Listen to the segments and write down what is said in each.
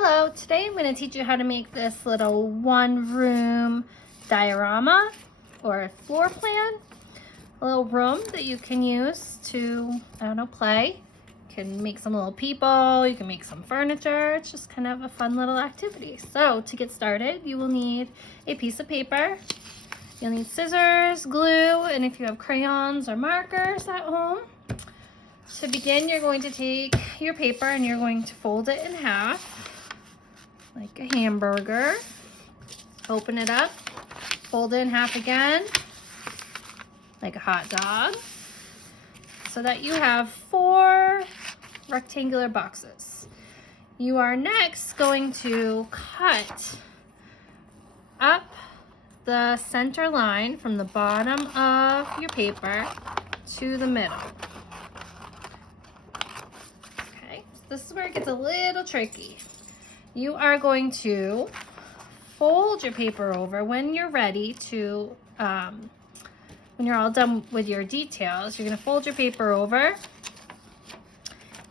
Hello, today I'm going to teach you how to make this little one-room diorama or floor plan. A little room that you can use to, play. You can make some little people, you can make some furniture. It's just kind of a fun little activity. So to get started, you will need a piece of paper. You'll need scissors, glue, and if you have crayons or markers at home. To begin, you're going to take your paper and you're going to fold it in half like a hamburger. Open it up, fold it in half again like a hot dog so that you have 4 rectangular boxes. You are next going to cut up the center line from the bottom of your paper to the middle. This is where it gets a little tricky. You are going to fold your paper over when you're ready to, when you're all done with your details, you're gonna fold your paper over.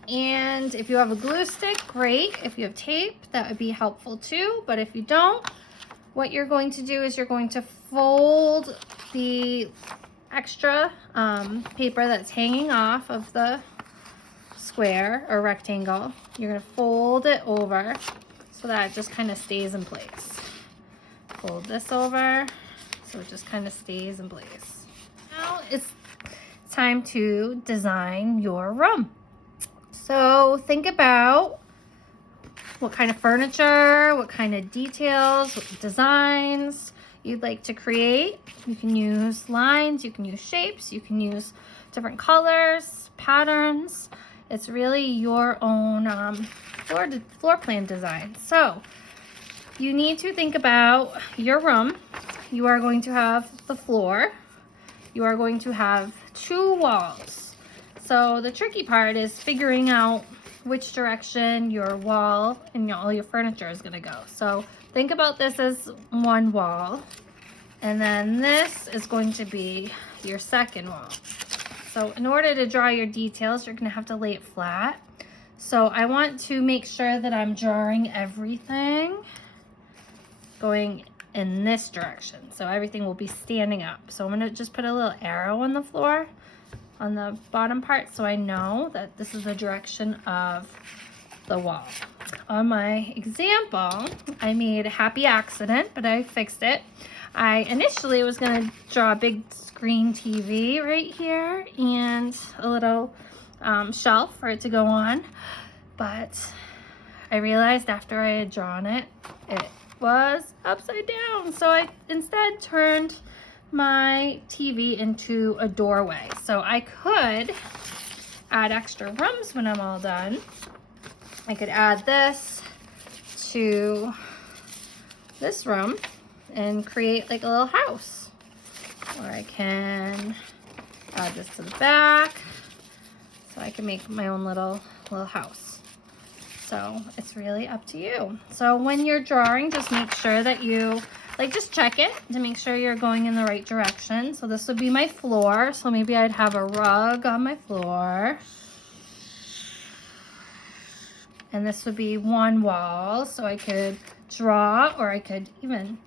And if you have a glue stick, great. If you have tape, that would be helpful too. But if you don't, what you're going to do is you're going to fold the extra paper that's hanging off of the square or rectangle. You're going to fold it over so that it just kind of stays in place. Fold this over so it just kind of stays in place. Now it's time to design your room. So think about what kind of furniture, what kind of details, what designs you'd like to create. You can use lines, you can use shapes, you can use different colors, patterns. It's really your own floor plan design. So you need to think about your room. You are going to have the floor. You are going to have 2 walls. So the tricky part is figuring out which direction your wall and all your furniture is going to go. So think about this as one wall. And then this is going to be your second wall. So in order to draw your details, you're going to have to lay it flat. So I want to make sure that I'm drawing everything going in this direction. So everything will be standing up. So I'm going to just put a little arrow on the floor on the bottom part so I know that this is the direction of the wall. On my example, I made a happy accident, but I fixed it. I initially was going to draw a big screen TV right here and a little shelf for it to go on, but I realized after I had drawn it, it was upside down. So I instead turned my TV into a doorway. So I could add extra rooms when I'm all done. I could add this to this room and create like a little house. Or I can add this to the back so I can make my own little house. So it's really up to you. So when you're drawing, just make sure that you just check it to make sure you're going in the right direction. So this would be my floor. So maybe I'd have a rug on my floor. And this would be one wall. So I could draw, or I could even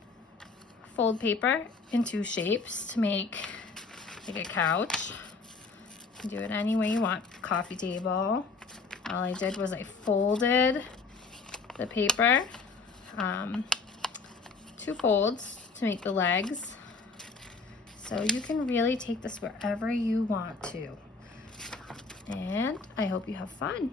fold paper into shapes to make like a couch. You can do it any way you want. Coffee table. All I did was I folded the paper, 2 folds to make the legs. So you can really take this wherever you want to. And I hope you have fun.